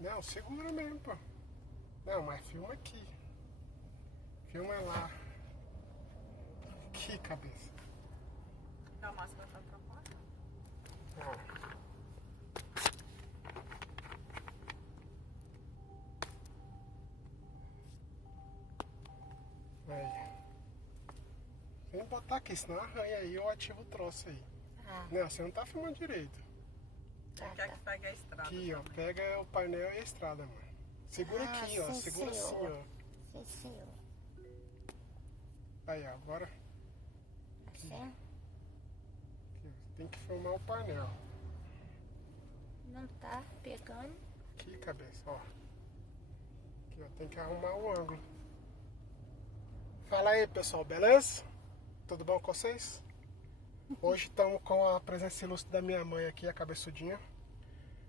Não, segura mesmo, pô. Não, mas filma aqui. Filma lá. Aqui, cabeça. A máscara tá atrapalhando. Ó. Aí. Vem botar aqui, senão arranha aí, eu ativo o troço aí. Ah, Não, você não tá filmando direito. tá, Quer tá. que pegue a estrada. Aqui, ó, também. pega o painel e a estrada, mano. Segura Ah, aqui, ó, sim, segura assim, senhor. ó. Sim, senhor. Aí, ó, agora Assim? aqui, ó, tem que filmar o painel. Não tá pegando. Aqui, cabeça, ó. Aqui, ó, tem que arrumar o ângulo. Fala aí, pessoal, beleza? Tudo bom com vocês? Hoje estamos com a presença ilustre da minha mãe aqui, a cabeçudinha.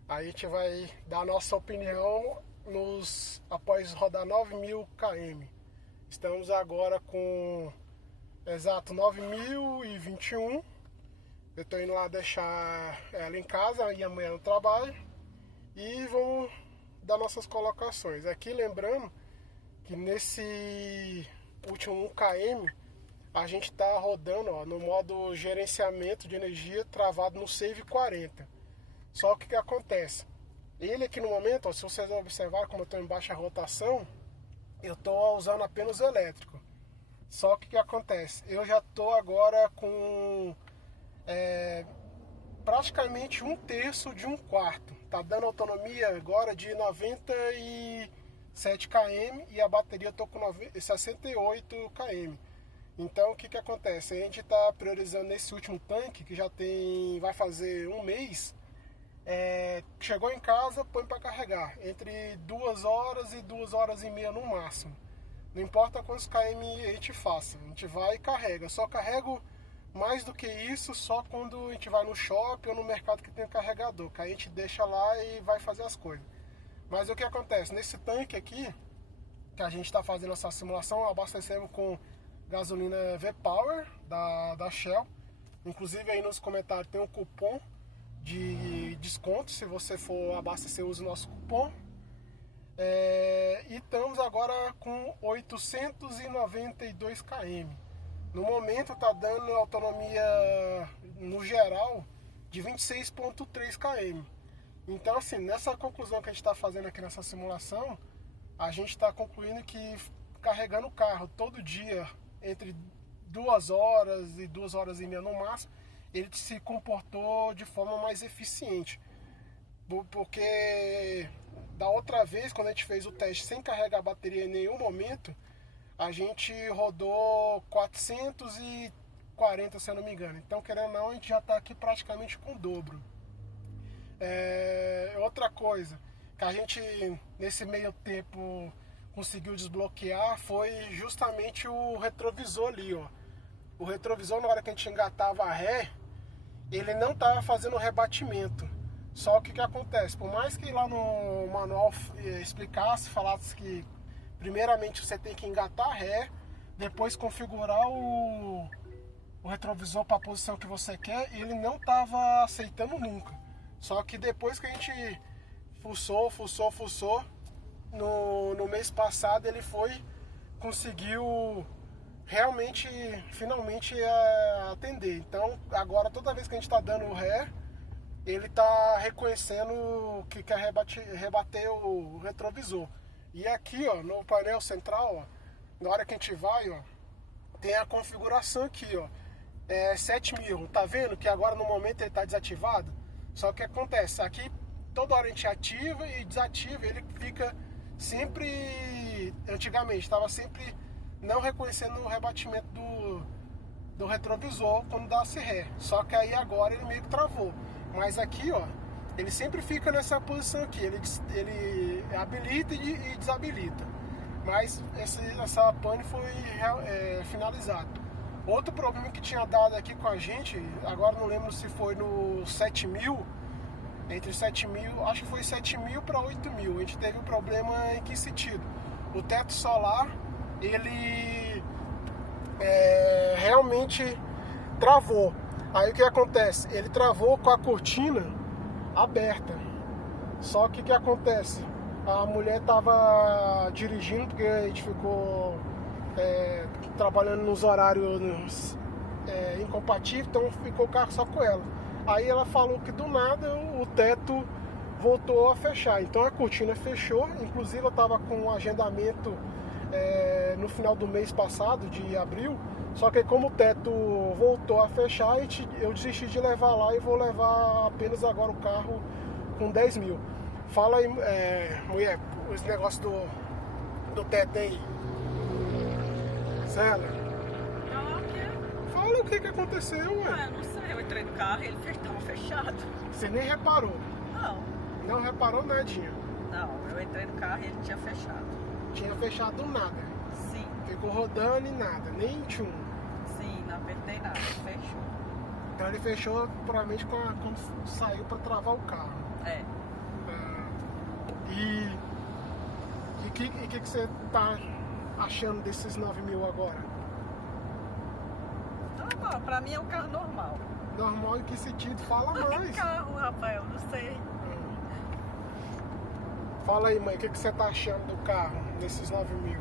Aí a gente vai dar a nossa opinião após rodar 9.000 km. Estamos agora com exato 9.021. Eu estou indo lá deixar ela em casa e amanhã no trabalho. E vamos dar nossas colocações. Aqui lembrando que nesse último 1 km a gente está rodando, ó, no modo gerenciamento de energia travado no Save 40. Só que o que acontece? Ele aqui no momento, ó, se vocês observarem como eu estou em baixa rotação, eu estou usando apenas o elétrico. Só que o que acontece? Eu já estou agora com praticamente 1/3 de 1/4. Tá dando autonomia agora de 97 km e a bateria eu estou com 68 km. Então o que acontece? A gente está priorizando nesse último tanque, que já vai fazer um mês. Chegou em casa, põe para carregar entre 2 horas e 2 horas e meia no máximo. Não importa quantos km a gente faça, a gente vai e carrega. Só carrego mais do que isso só quando a gente vai no shopping ou no mercado que tem carregador, que a gente deixa lá e vai fazer as coisas. Mas o que acontece? Nesse tanque aqui, que a gente está fazendo essa simulação, abastecemos com gasolina V-Power da Shell. Inclusive aí nos comentários tem um cupom de desconto, se você for abastecer, use o nosso cupom. E estamos agora com 892 km. No momento está dando autonomia no geral de 26,3 km. Então assim, nessa conclusão que a gente está fazendo aqui nessa simulação, a gente está concluindo que carregando o carro todo dia entre 2 horas e 2 horas e meia no máximo, ele se comportou de forma mais eficiente. Porque da outra vez, quando a gente fez o teste sem carregar a bateria em nenhum momento, a gente rodou 440, se eu não me engano. Então, querendo ou não, a gente já está aqui praticamente com o dobro. Outra coisa que a gente, nesse meio tempo, conseguiu desbloquear foi justamente o retrovisor ali, ó. O retrovisor, na hora que a gente engatava a ré, ele não estava fazendo rebatimento. Só que o que acontece? Por mais que lá no manual explicasse, falasse que primeiramente você tem que engatar a ré, depois configurar o retrovisor para a posição que você quer, ele não estava aceitando nunca. Só que depois que a gente fuçou, no mês passado ele conseguiu realmente, finalmente atender. Então agora toda vez que a gente está dando ré, ele está reconhecendo que quer rebater o retrovisor. E aqui, ó, no painel central, ó, na hora que a gente vai, ó, tem a configuração aqui, ó, 7.000. Tá vendo que agora no momento ele está desativado? Só que acontece, aqui toda hora a gente ativa e desativa, ele fica sempre, antigamente, estava sempre não reconhecendo o rebatimento do retrovisor quando dá-se ré. Só que aí agora ele meio que travou. Mas aqui, ó, ele sempre fica nessa posição aqui, ele habilita e desabilita. Mas essa pane foi finalizada. Outro problema que tinha dado aqui com a gente, agora não lembro se foi no 7.000, entre 7.000, acho que foi 7.000 para 8.000. A gente teve um problema em que sentido? O teto solar, ele realmente travou. Aí o que acontece? Ele travou com a cortina aberta. Só que o que acontece? A mulher estava dirigindo, porque a gente ficou trabalhando nos horários incompatíveis, então ficou o carro só com ela. Aí ela falou que do nada o teto voltou a fechar, então a cortina fechou. Inclusive eu estava com um agendamento no final do mês passado, de abril, só que como o teto voltou a fechar, eu desisti de levar lá e vou levar apenas agora o carro com 10 mil. Fala aí, mulher, esse negócio do teto aí. Célia, fala o que aconteceu, ué. Eu não sei, eu entrei no carro e ele estava fechado. Você nem reparou? Não, Não reparou nadinha? não, eu entrei no carro e ele tinha fechado. Tinha fechado nada. Sim, Ficou rodando e nada, nem tchum. sim, não apertei nada, fechou. Então ele fechou provavelmente quando saiu para travar o carro. É, E o que você tá achando desses 9 mil agora? então, pra mim é um carro normal. Normal em que sentido? Fala Não é mais. carro, Rafael, não sei. Fala aí, mãe, o que você tá achando do carro, desses 9 mil?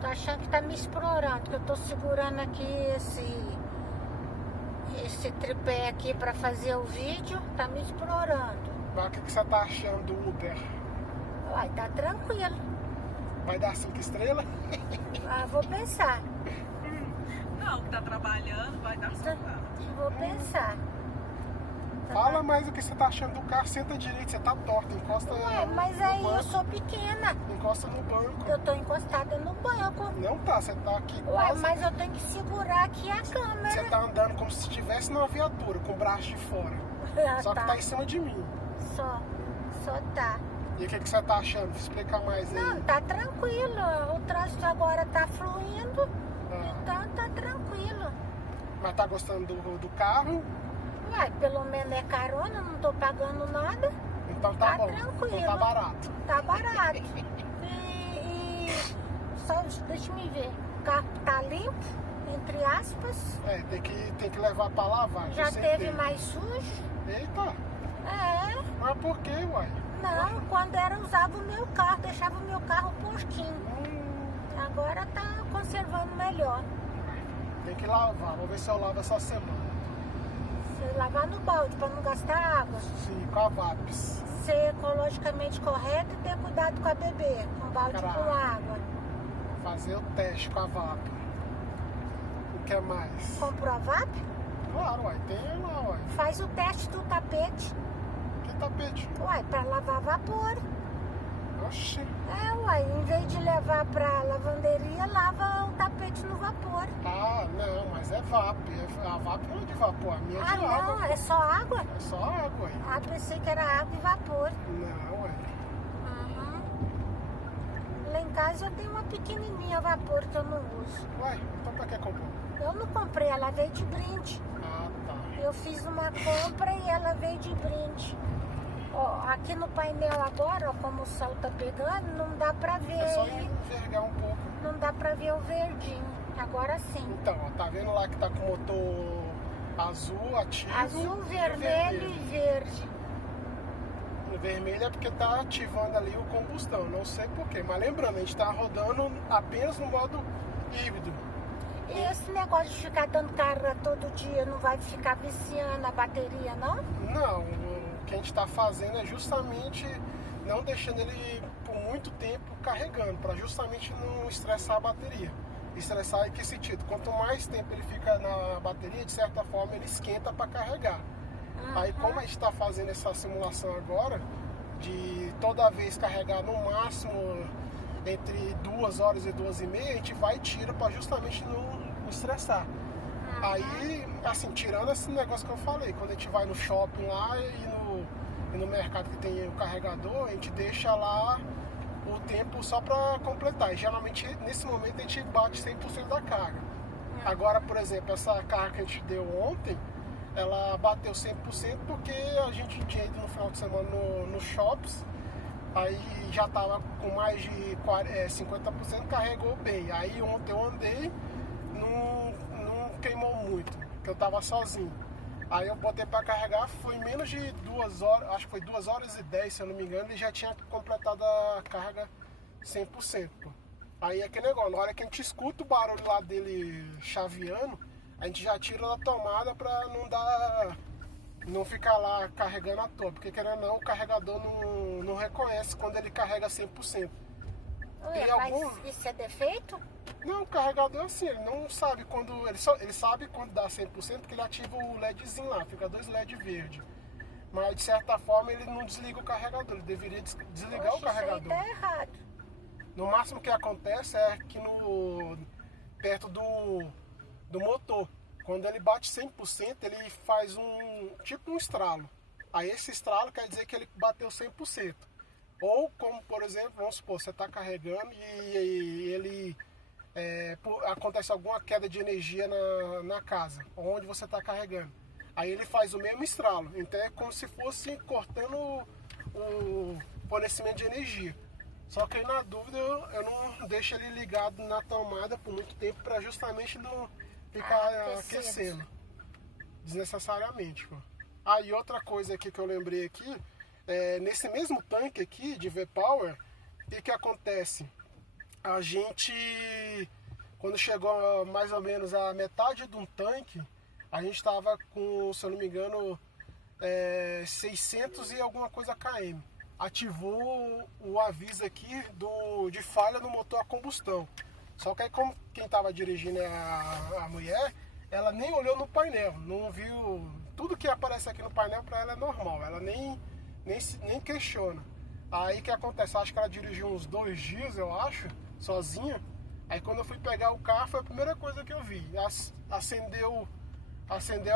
Tô achando que tá me explorando, que eu tô segurando aqui esse tripé aqui pra fazer o vídeo, tá me explorando. Mas o que você tá achando do Uber? Uai, tá tranquilo. Vai dar 5 estrelas? Ah, vou pensar. Não, que tá trabalhando, vai dar saudade. Vou pensar. Fala mais o que você tá achando do carro, senta direito, você tá torta, encosta Ué, mas no aí eu banco, sou pequena. encosta no banco. Eu tô encostada no banco. Não tá, você tá aqui Ué, quase. mas eu tenho que segurar aqui a Você câmera. tá andando como se estivesse numa viatura, com o braço de fora. Ah, Só que tá em cima de mim. Só tá. E o que você tá achando? Explica mais aí. Não, tá tranquilo. O trânsito agora tá fluindo. Ah, Então tá tranquilo. mas tá gostando do carro? Ué, pelo menos é carona, não tô pagando nada. Então tá Tá bom. tranquilo. Então tá barato. Tá barato. E só deixa me ver. O carro tá limpo, entre aspas. Tem que levar pra lavar. Já com certeza. teve mais sujo. Eita, É. mas por que, uai? Não, quando era usava o meu carro, deixava o meu carro porquinho. Agora tá conservando melhor. Tem que lavar. Vou ver se eu lavo essa semana. Você lavar no balde para não gastar água. Sim, com a VAPS. Ser ecologicamente correto e ter cuidado com a bebê, com balde Caralho. com água. Fazer o teste com a VAP. O que mais? Comprou a VAP? Claro, uai. Tem lá, uai. Faz o teste do tapete. Que tapete? Uai, para lavar vapor. Oxi. Uai, em vez de levar pra lavanderia, lava o tapete no vapor. Ah, não, mas é VAP. A VAP não é de vapor, a minha é Ah, de não, água. é só água? É só água aí. Ah, pensei que era água e vapor. Não, ué. Uhum. Lá em casa eu tenho uma pequenininha a vapor que eu não uso. Ué, então pra que comprou? Eu não comprei, ela veio de brinde. Ah, tá. Eu fiz uma compra e ela veio de brinde. Ó, aqui no painel agora, ó, como o sol tá pegando, não dá pra ver É só aí. envergar um pouco. Não dá pra ver o verdinho. Agora sim. Então, ó, tá vendo lá que tá com o motor azul ativo? Azul, e vermelho e verde. O vermelho é porque tá ativando ali o combustão, não sei porquê. Mas lembrando, a gente tá rodando apenas no modo híbrido. E esse negócio de ficar dando carga todo dia não vai ficar viciando a bateria, não? Não, o que a gente tá fazendo é justamente não deixando ele por muito tempo carregando, para justamente não estressar a bateria. Estressar em que sentido? Quanto mais tempo ele fica na bateria, de certa forma ele esquenta para carregar. Aí como a gente está fazendo essa simulação agora, de toda vez carregar no máximo entre 2 horas e 2h30, a gente vai e tira para justamente não estressar. Aí, assim, tirando esse negócio que eu falei, quando a gente vai no shopping lá e no mercado que tem o carregador, a gente deixa lá o tempo só para completar. E geralmente nesse momento a gente bate 100% da carga. Agora, por exemplo, essa carga que a gente deu ontem, ela bateu 100% porque a gente tinha ido no final de semana nos shops, aí já estava com mais de 50%, carregou bem. Aí ontem eu andei, não queimou muito, porque eu estava sozinho. Aí eu botei para carregar, foi menos de 2 horas, acho que foi 2 horas e 10, se eu não me engano, e já tinha completado a carga 100%. Pô. Aí é aquele negócio, na hora que a gente escuta o barulho lá dele chaveando, a gente já tira da tomada para não ficar lá carregando à toa, porque querendo ou não, o carregador não reconhece quando ele carrega 100%. Ué, mas isso é defeito? Não, o carregador é assim, ele não sabe quando. Ele sabe quando dá 100% porque ele ativa o LEDzinho lá, fica 2 LED verde. Mas de certa forma ele não desliga o carregador, ele deveria desligar o carregador. Isso aí tá errado. No máximo que acontece é que perto do motor, quando ele bate 100%, ele faz tipo um estralo. Aí esse estralo quer dizer que ele bateu 100%. Ou como, por exemplo, vamos supor, você está carregando e ele acontece alguma queda de energia na casa, onde você está carregando. Aí ele faz o mesmo estralo. Então é como se fosse cortando o fornecimento de energia. Só que aí, na dúvida eu não deixo ele ligado na tomada por muito tempo para justamente não ficar aquecendo desnecessariamente. Pô. E outra coisa aqui que eu lembrei aqui, nesse mesmo tanque aqui de V-Power, o que acontece? A gente, quando chegou mais ou menos a metade de um tanque, a gente estava com, se eu não me engano, 600 e alguma coisa km. Ativou o aviso aqui de falha no motor a combustão. Só que aí, como quem estava dirigindo a mulher, ela nem olhou no painel, não viu. Tudo que aparece aqui no painel para ela é normal, ela nem questiona. Aí o que acontece? Acho que ela dirigiu uns 2 dias, eu acho, sozinha. Aí quando eu fui pegar o carro, foi a primeira coisa que eu vi. Acendeu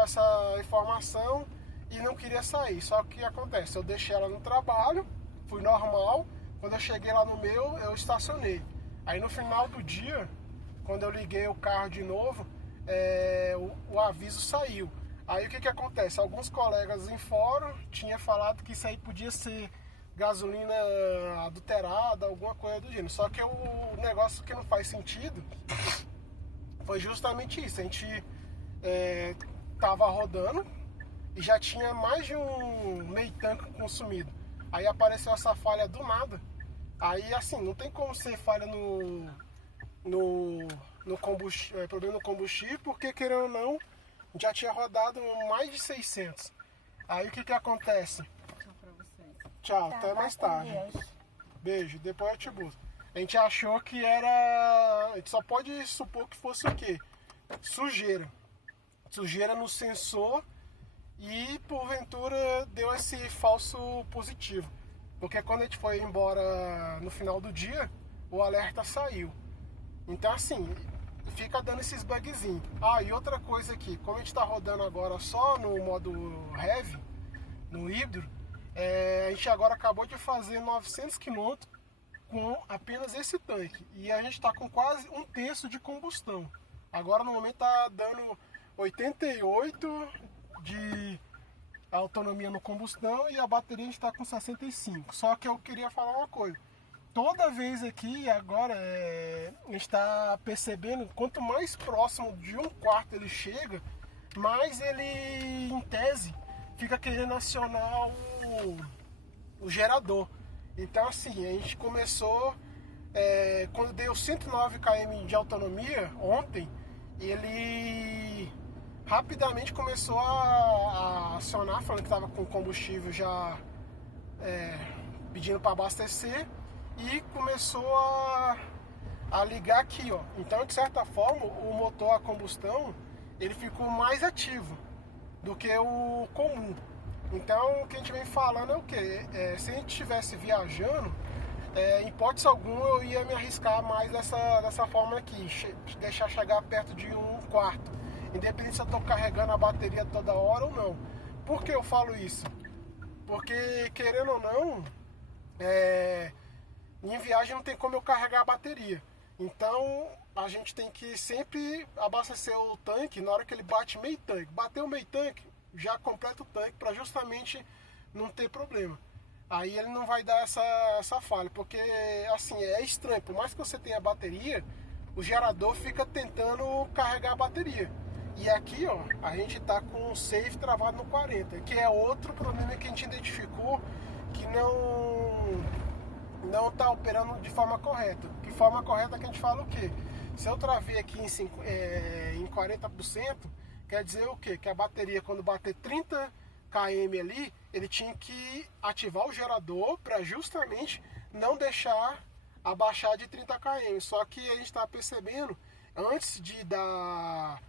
essa informação e não queria sair. Só que o que acontece? Eu deixei ela no trabalho, fui normal. Quando eu cheguei lá no meu, eu estacionei. Aí no final do dia, quando eu liguei o carro de novo, o aviso saiu. Aí o que acontece? Alguns colegas em fórum tinham falado que isso aí podia ser gasolina adulterada, alguma coisa do gênero. Só que o negócio que não faz sentido foi justamente isso. A gente tava rodando e já tinha mais de um meio tanque consumido. Aí apareceu essa falha do nada. Aí assim, não tem como ser falha no combustível, problema no combustível, porque querendo ou não, já tinha rodado mais de 600. Aí o que acontece? Tchau, até mais tarde. Beijo, depois eu te busco. A gente achou que era... A gente só pode supor que fosse o quê? Sujeira. Sujeira no sensor e porventura deu esse falso positivo. Porque quando a gente foi embora no final do dia, o alerta saiu. Então assim, fica dando esses bugzinhos. E outra coisa aqui, como a gente está rodando agora só no modo heavy, no híbrido, a gente agora acabou de fazer 900 km com apenas esse tanque. E a gente está com quase 1/3 de combustão. Agora no momento está dando 88 de autonomia no combustão e a bateria está com 65. Só que eu queria falar uma coisa. Toda vez aqui agora a gente está percebendo, quanto mais próximo de 1/4 ele chega, mais ele, em tese, fica querendo acionar o gerador. Então assim, a gente começou, quando deu 109 km de autonomia ontem, ele rapidamente começou a acionar, falando que estava com combustível já pedindo para abastecer, e começou a ligar aqui, ó. Então, de certa forma, o motor a combustão ele ficou mais ativo do que o comum. Então, o que a gente vem falando é o quê? Se a gente estivesse viajando, em hipótese alguma eu ia me arriscar mais dessa forma aqui, deixar chegar perto de 1/4, independente se eu estou carregando a bateria toda hora ou não. Por que eu falo isso? Porque, querendo ou não, em viagem não tem como eu carregar a bateria. Então a gente tem que sempre abastecer o tanque na hora que ele bate meio tanque. Bateu meio tanque, já completa o tanque para justamente não ter problema. Aí ele não vai dar essa falha, porque assim, é estranho. Por mais que você tenha a bateria, o gerador fica tentando carregar a bateria. E aqui, ó, a gente tá com o save travado no 40, que é outro problema que a gente identificou que não tá operando de forma correta. Que forma correta que a gente fala o quê? Se eu travei aqui em 40%, quer dizer o quê? Que a bateria, quando bater 30 km ali, ele tinha que ativar o gerador para justamente não deixar abaixar de 30 km. Só que a gente está percebendo, antes de dar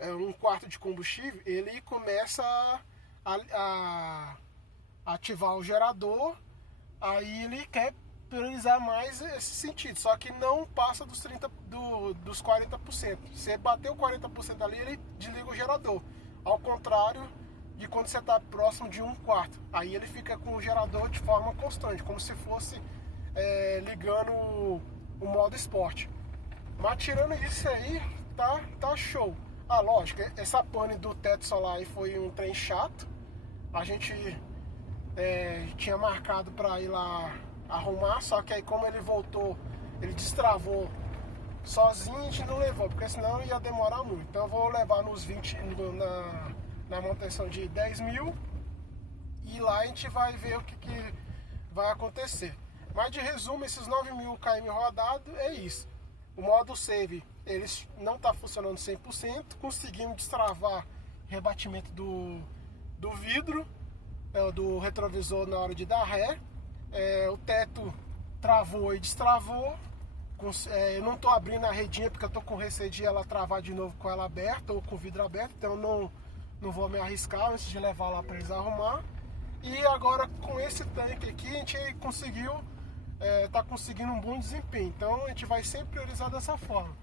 um quarto de combustível, ele começa a ativar o gerador, aí ele quer priorizar mais esse sentido, só que não passa dos 40%. Se bateu 40% ali, ele desliga o gerador, ao contrário de quando você está próximo de 1/4, aí ele fica com o gerador de forma constante, como se fosse ligando o modo esporte. Mas tirando isso aí, tá show. Lógico, essa pane do teto solar aí foi um trem chato. A gente tinha marcado para ir lá arrumar, só que aí como ele voltou, ele destravou sozinho, a gente não levou, porque senão ia demorar muito. Então eu vou levar nos 20 na manutenção de 10 mil, e lá a gente vai ver o que vai acontecer. Mas de resumo, esses 9.000 km rodados é isso. O modo save, ele não está funcionando 100%, conseguimos destravar rebatimento do vidro, do retrovisor na hora de dar ré. O teto travou e destravou. Eu não estou abrindo a redinha porque eu estou com receio de ela travar de novo com ela aberta ou com o vidro aberto, então não vou me arriscar antes de levar lá para eles arrumar. E agora com esse tanque aqui a gente conseguiu, tá conseguindo um bom desempenho, então a gente vai sempre priorizar dessa forma: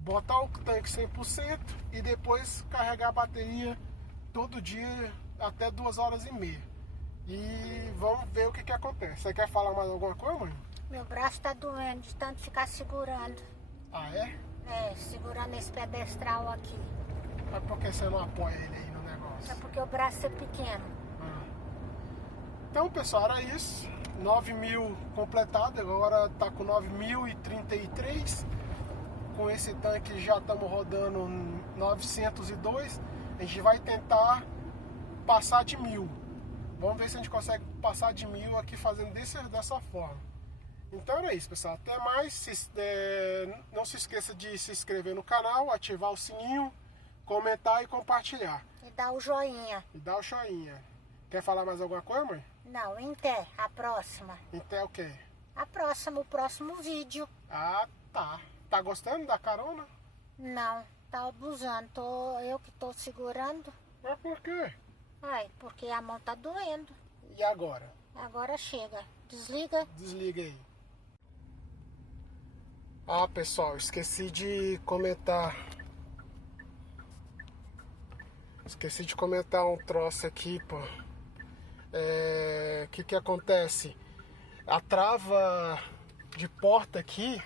botar o tanque 100% e depois carregar a bateria todo dia até 2h30. E vamos ver o que acontece. Você quer falar mais alguma coisa, mãe? Meu braço tá doendo de tanto ficar segurando. Ah, é? Segurando esse pedestral aqui. Mas por que você não apoia ele aí no negócio? É porque o braço é pequeno. Então, pessoal, era isso. 9.000 completado, agora tá com 9.033. Com esse tanque já estamos rodando 902. A gente vai tentar passar de 1.000. Vamos ver se a gente consegue passar de 1.000 aqui fazendo dessa forma. Então era isso, pessoal. Até mais. Não se esqueça de se inscrever no canal, ativar o sininho, comentar e compartilhar. E dar o joinha. Quer falar mais alguma coisa, mãe? Não, até a próxima. Até o quê? O próximo vídeo. Ah, tá. Tá gostando da carona? Não, tá abusando. Eu que tô segurando. Mas por quê? Porque a mão tá doendo. E agora? Agora chega. Desliga. Desliga aí. Pessoal, esqueci de comentar. Esqueci de comentar um troço aqui, pô. O que acontece? A trava de porta aqui,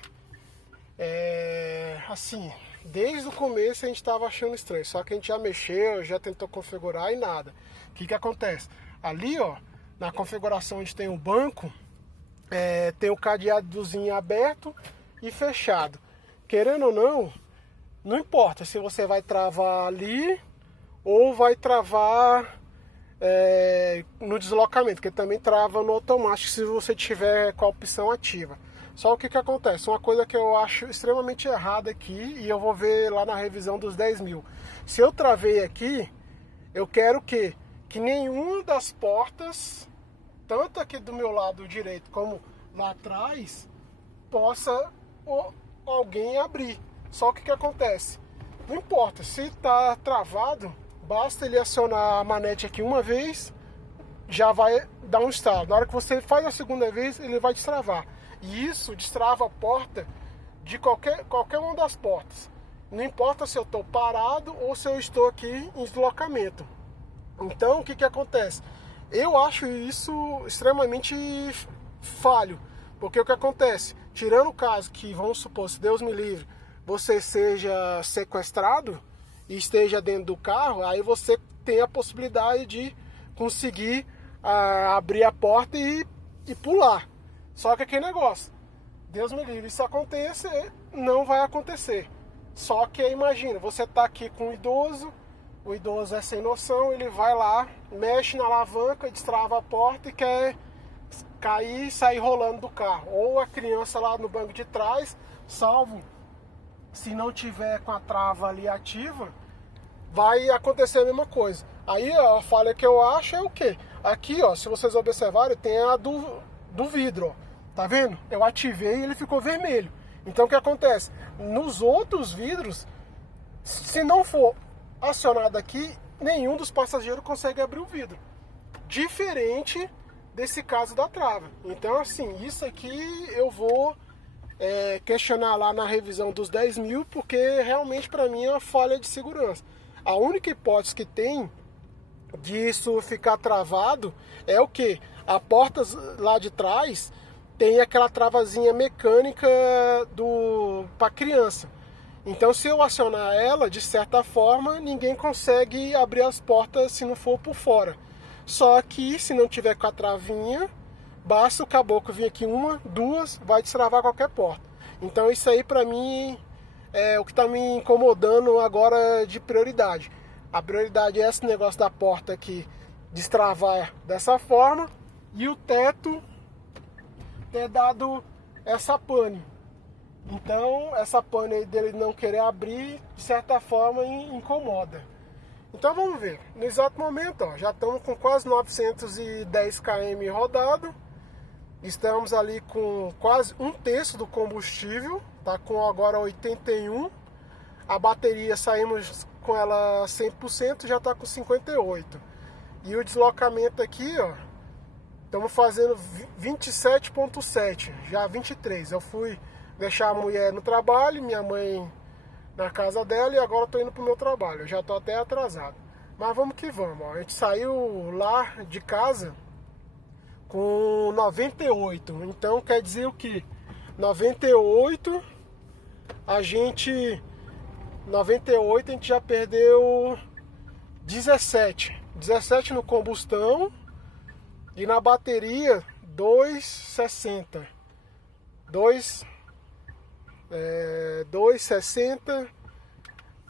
assim, desde o começo a gente estava achando estranho, só que a gente já mexeu, já tentou configurar e nada. O que acontece? Ali, ó, na configuração onde tem o banco, tem o cadeadozinho aberto e fechado. Querendo ou não importa se você vai travar ali ou vai travar no deslocamento, que também trava no automático se você tiver com a opção ativa. Só o que acontece? Uma coisa que eu acho extremamente errada aqui, e eu vou ver lá na revisão dos 10.000. Se eu travei aqui, eu quero que nenhuma das portas, tanto aqui do meu lado direito como lá atrás, possa alguém abrir. Só que acontece? Não importa, se está travado, basta ele acionar a manete aqui uma vez, já vai dar um estalo. Na hora que você faz a segunda vez, ele vai destravar. E isso destrava a porta de qualquer uma das portas. Não importa se eu estou parado ou se eu estou aqui em deslocamento. Então, o que acontece? Eu acho isso extremamente falho. Porque o que acontece? Tirando o caso que, vamos supor, se Deus me livre, você seja sequestrado e esteja dentro do carro, aí você tem a possibilidade de conseguir abrir a porta e pular. Só que aquele negócio, Deus me livre, isso aconteça, não vai acontecer. Só que imagina, você tá aqui com o idoso é sem noção, ele vai lá, mexe na alavanca, destrava a porta e quer cair e sair rolando do carro. Ou a criança lá no banco de trás, salvo se não tiver com a trava ali ativa, vai acontecer a mesma coisa. Aí a falha que eu acho é o quê? Aqui, ó, se vocês observarem, tem a do vidro, ó. Tá vendo? Eu ativei e ele ficou vermelho. Então o que acontece? Nos outros vidros, se não for acionado aqui, nenhum dos passageiros consegue abrir o vidro. Diferente desse caso da trava. Então assim, isso aqui eu vou questionar lá na revisão dos 10 mil, porque realmente para mim é uma falha de segurança. A única hipótese que tem disso ficar travado é o que? A porta lá de trás tem aquela travazinha mecânica para criança. Então se eu acionar ela, de certa forma, ninguém consegue abrir as portas se não for por fora. Só que se não tiver com a travinha, basta o caboclo vir aqui uma, duas, vai destravar qualquer porta. Então isso aí pra mim é o que tá me incomodando agora de prioridade. A prioridade é esse negócio da porta aqui, destravar dessa forma, e o teto ter dado essa pane. Então essa pane aí dele não querer abrir, de certa forma incomoda. Então vamos ver, no exato momento, ó, já estamos com quase 910 km rodado. Estamos ali com quase 1/3 do combustível, tá com agora 81. A bateria saímos com ela 100%, já está com 58. E o deslocamento aqui, ó, estamos fazendo 27,7, já 23. Eu fui deixar a mulher no trabalho, minha mãe na casa dela, e agora estou indo para o meu trabalho. Eu já estou até atrasado. Mas vamos que vamos, ó. A gente saiu lá de casa com 98. Então quer dizer o que? 98 a gente já perdeu 17 no combustão, e na bateria 2,60 2,60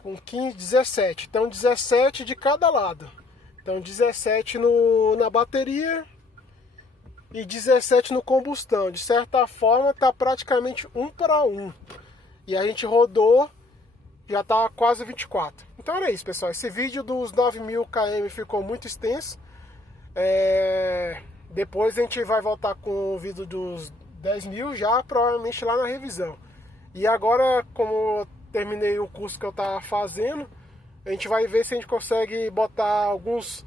com 15, 17. Então 17 de cada lado. Então 17 na bateria e 17 no combustão. De certa forma está praticamente 1 para 1. E a gente rodou, já está quase 24. Então era isso, pessoal. Esse vídeo dos 9.000 km ficou muito extenso. Depois a gente vai voltar com o vídeo dos 10.000, já provavelmente lá na revisão. E agora, como eu terminei o curso que eu estava fazendo, a gente vai ver se a gente consegue botar alguns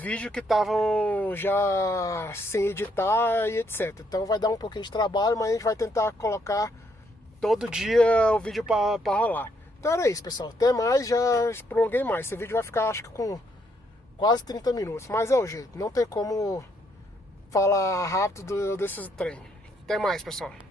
vídeos que estavam já sem editar e etc. Então vai dar um pouquinho de trabalho, mas a gente vai tentar colocar todo dia o vídeo para rolar. Então era isso, pessoal. Até mais, já prolonguei mais. Esse vídeo vai ficar, acho que com quase 30 minutos. Mas é o jeito, não tem como falar rápido desses trem. Até mais, pessoal.